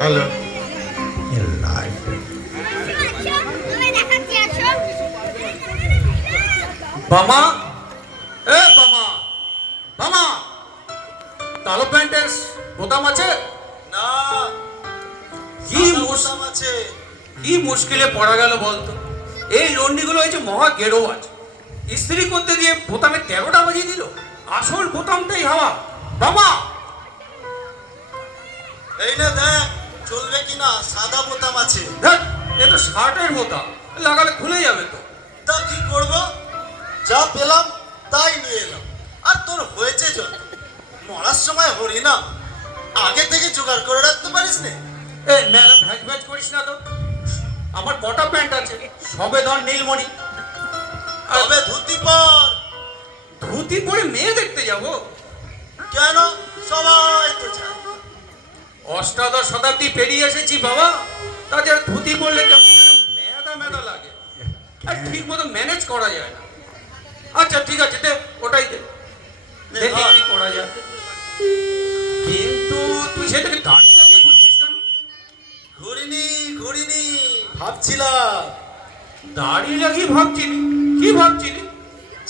Hello বামা, এ বামা, বামা, কালো প্যান্টের বোতাম আছে না, কি বোতাম আছে। কি মুশকিলে পড়া গেল বলতো। এই লন্ডিগুলো হয়েছে মহা গেরোয়াজ। ইস্ত্রি করতে দিয়ে বোতামে 13টা বাজিয়ে দিল। আসল বোতামটাই হাওয়া। বামা, এই না দেখ চলবে কিনা, সাদা বোতাম আছে। দেখ, এ তো শার্টের বোতাম, লাগালে খুলে যাবে তো। তা কি করবো, যা পেলাম তাই নিয়ে এলাম। আর তোর হয়েছে যত, মরার সময় হরি না, আগে থেকে জোগাড় করে রাখতে পারিস নে। এ মেলা ভ্যাজ ভ্যাজ করিস না তো। আমার কটা প্যান্ট আছে, সবে ধর নীলমণি। তবে ধুতি পর। ধুতি পরে মেয়ে দেখতে যাব কেন, সবাই তো চায়। অষ্টাদশ শতাব্দী পেরিয়ে এসেছি বাবা, তাদের ধুতি পরলে কেমন যেন মেদা মেদা লাগে, আর ঠিক মতো ম্যানেজ করা যায় না। আচ্ছা ঠিক আছে, দে ওটাই দে, দেখি কি করা যায়। কিন্তু তুই সেটাকে দাড়ি লাগিয়ে ঘুরছিস কেন? ঘুরিনি ঘুরিনি, ভাবছিলাম দাড়ি লাগিয়ে ভাবছিলি? কি ভাবছিলি?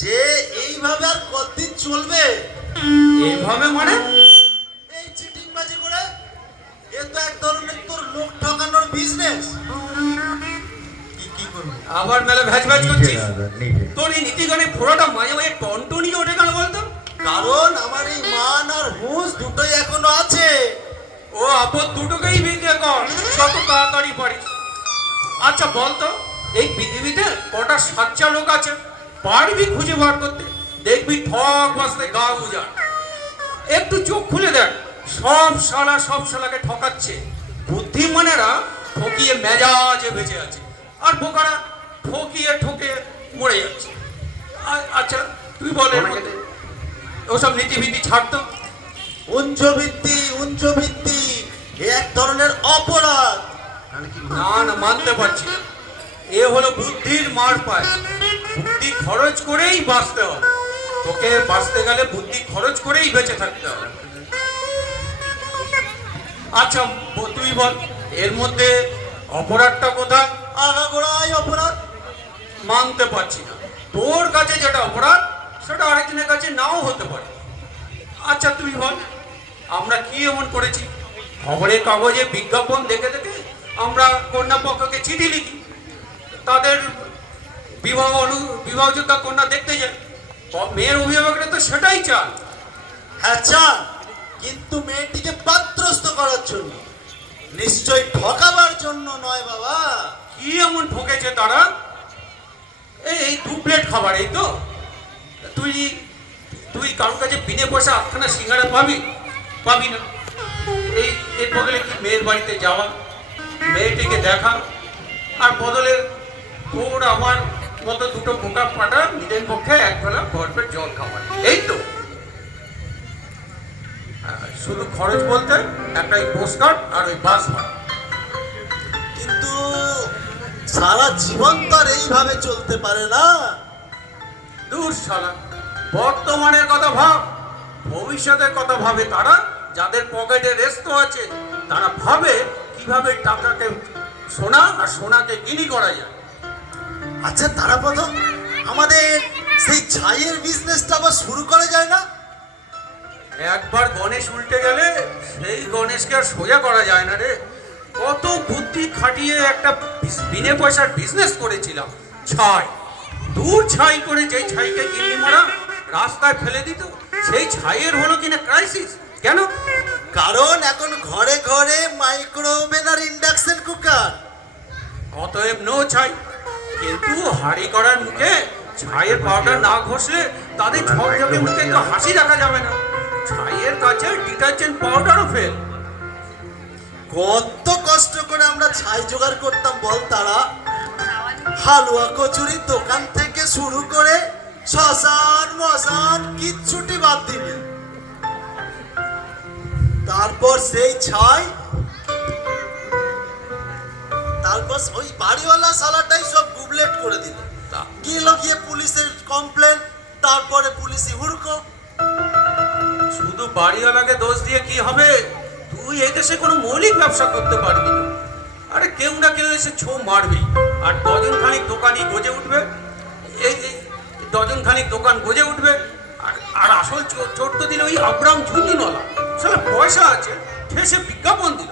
যে এইভাবে আর কতদিন চলবে। এইভাবে মানে? এই চিটিংবাজি করে, এ তো এক ধরনের তোর লোক ঠকানোর বিজনেস। কি করবো আবার মেলা ভ্যাজ ভ্যাজ করছিস। তোর এই নীতিগানে ফোড়াটা মাঝে মাঝে টনটনিয়ে ওঠে কেন বলতো? কারণ আমার এই মান আর হুঁশ দুটোই এখনো আছে। ও আপদ দুটোকেই বিক্রি কর যত তাড়াতাড়ি পারিস। আচ্ছা বলতো, এই পৃথিবীতে কটা সাচ্চা লোক আছে পারবি খুঁজে বার করতে? দেখবি ঠক বাসতে গা উজাড়। একটু চোখ খুলে দেখ, সব শালাকে ঠকাচ্ছে। বুদ্ধিমানেরা ঠকিয়ে মেজাজে বেঁচে আছে, আর বোকারা ঠকিয়ে ঠকে মরে যাচ্ছে। আচ্ছা তুই বল, এর মধ্যে ওসব নীতিভীতি ছাড়তো। উঞ্চভিত্তি এ এক ধরনের অপরাধ। না না, মানতে পারছি না। এ হলো বুদ্ধির মার পায়। বুদ্ধি খরচ করেই বাঁচতে হবে। তোকে বাঁচতে গেলে বুদ্ধি খরচ করেই বেঁচে থাকতে হবে। আচ্ছা তুই বল, এর মধ্যে অপরাধটা কোথায়? আগাগোড়াই অপরাধ। মানতে পারছি না। তোর কাছে যেটা অপরাধ সেটা আরেকজনের কাছে নাও হতে পারে। আচ্ছা তুই বল, আমরা কি এমন করেছি? খবরের কাগজে বিজ্ঞাপন দেখে দেখে আমরা কন্যা পক্ষকে চিঠি লিখি, তাদের বিবাহযোগ্য কন্যা দেখতে যাই। মেয়ের অভিভাবকরা তো সেটাই চান। হ্যাঁ চান, কিন্তু মেয়েটিকে পাত্রস্থ করার জন্য, নিশ্চয়ই ঠকাবার জন্য নয় বাবা। কি এমন ঠকেছে তারা? এই 2 প্লেট খাবার, এই তো। তুই তুই কারোর কাছে বিনে পয়সা 8খানা সিঙ্গারা পাবি না। এই বদলে কি মেয়ের বাড়িতে যাওয়া, মেয়েটিকে দেখা, আর বদলে তোর আমার মতো দুটো বোকা ফাটা নিজের পক্ষে একবেলা ভরপেট জল খাওয়া, এই তো। শুধু খরচ বলতে একটা পোস্ট কার্ড আর ওই বাস ভাড়া। কিন্তু সারা জীবন তো আর এইভাবে চলতে পারে না। দূর শালা, বর্তমানের কথা ভাব, ভবিষ্যতের কথা ভাবে তারা। যাদের পকেটে রেস্ত আছে তারা ভাবে কিভাবে টাকাকে সোনা আর সোনাকে গিনি করা যায়। আচ্ছা তারা প্রথম আমাদের সেই ছাইয়ের বিজনেসটা আবার শুরু করা যায় না? একবার গণেশ উল্টে গেলে সেই গণেশকে আর সোজা করা যায় না রে। কত বুদ্ধি খাটিয়ে একটা বিনে পয়সার বিজনেস করেছিলাম। ছাই, দূর ছাই করে যেই ছাইকে গিন্নি মারা রাস্তায় ফেলে দিত, সেই ছাইয়ের হলো কিনা ক্রাইসিস। কেন? কারণ এখন ঘরে ঘরে মাইক্রো ওভেন আর ইন্ডাকশন কুকার। অতএব নো ছাই। কিন্তু হাড়ি করার মুখে ছাইয়ের পাউডার না ঘষলে তাদের ঝকঝকে মুখে তো হাসি দেখা যাবে না। ছাইয়ের কাছে ডিটারজেন্ট পাউডারও ফেল। কত কষ্ট করে আমরা ছাই জোগাড় করতাম বল তারা। হালুয়া কচুরির দোকান থেকে শুরু করে শ্মশান মশান কিচ্ছুটি বাদ দিনি। তারপর সেই ছাই, তারপর ওই বাড়িওয়ালা সালাটাই সব গুবলেট করে দিল। গেল গিয়ে পুলিশের কমপ্লেন, তারপরে পুলিশি হুড়কো। শুধু বাড়িওয়ালাকে দোষ দিয়ে কি হবে? তুই তুই এদেশে কোনো মৌলিক ব্যবসা করতে পারবি না। আরে কেউ না কেউ এসে ছো মারবি, আর ডজন খানিক দোকানই গজে উঠবে। এই ডজন খানিক দোকান গজে উঠবে। আর আর আসল চোর তো দিল ওই আব্রাম ঝুঁঝুনওয়ালা। সালা পয়সা আছে, ঠেসে বিজ্ঞাপন দিল,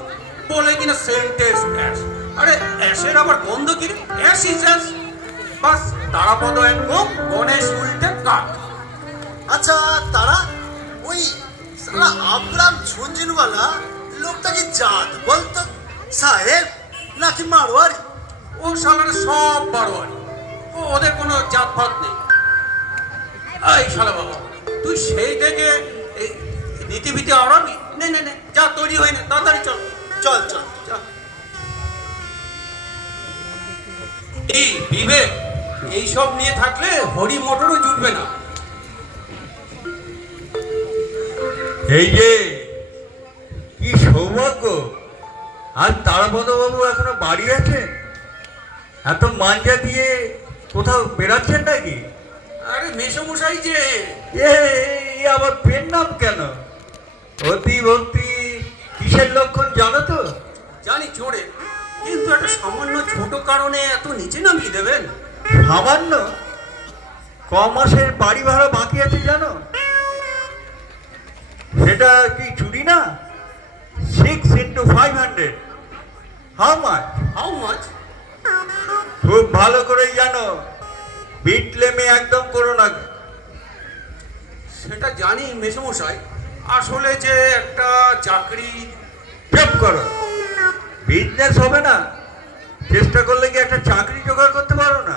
বলে কিনা সেন্টেস অ্যাশ। আরে অ্যাশের আবার গন্ধ কি? Ash is ash. বাস তারাপদ একদম গণেশ উল্টে কাঠ। আচ্ছা তারা ওই সালা আব্রাম ঝুনঝুনওয়ালা লোকটা কি জাত বলতো, সাহেব নাকি মারোয়ারি? ও শালার সব বারোয়ারি, ওদের কোনো জাত ফাত নেই। এই শালা বাবা, তুই সেই থেকে এই নীতিভীতি আওড়াবি? নে নে নে, যা তৈরি হয় না, তাড়াতাড়ি চল। চল চল যা। এই বিবেক, এইসব নিয়ে থাকলে হরি মোটরও জুটবে না। এই যে কি সৌভাগ্য, আর তারাপদবাবু এখনো বাড়ি আছেন? এত মাঞ্জা দিয়ে কোথাও বেরাচ্ছেন নাকি? আরে মেসমশাই যে এই আবার পেন নাম কেন? অতি ভক্তি কিসের লক্ষণ জানো তো? জানি চোরে, কিন্তু একটা সামান্য ছোট কারণে এত নিচে নামিয়ে দেবেন? সামান্য ক মাসের বাড়ি ভাড়া বাকি আছে জানো? সেটা কি চুরি না? 6 into 500। How much? How much? খুব ভালো করেই জানো, বিটলেমে একদম করো না। সেটা জানি মেসমশাই, আসলে যে একটা চাকরি। চুপ করো, বিজনেস হবে না? চেষ্টা করলে কি একটা চাকরি জোগাড় করতে পারো না?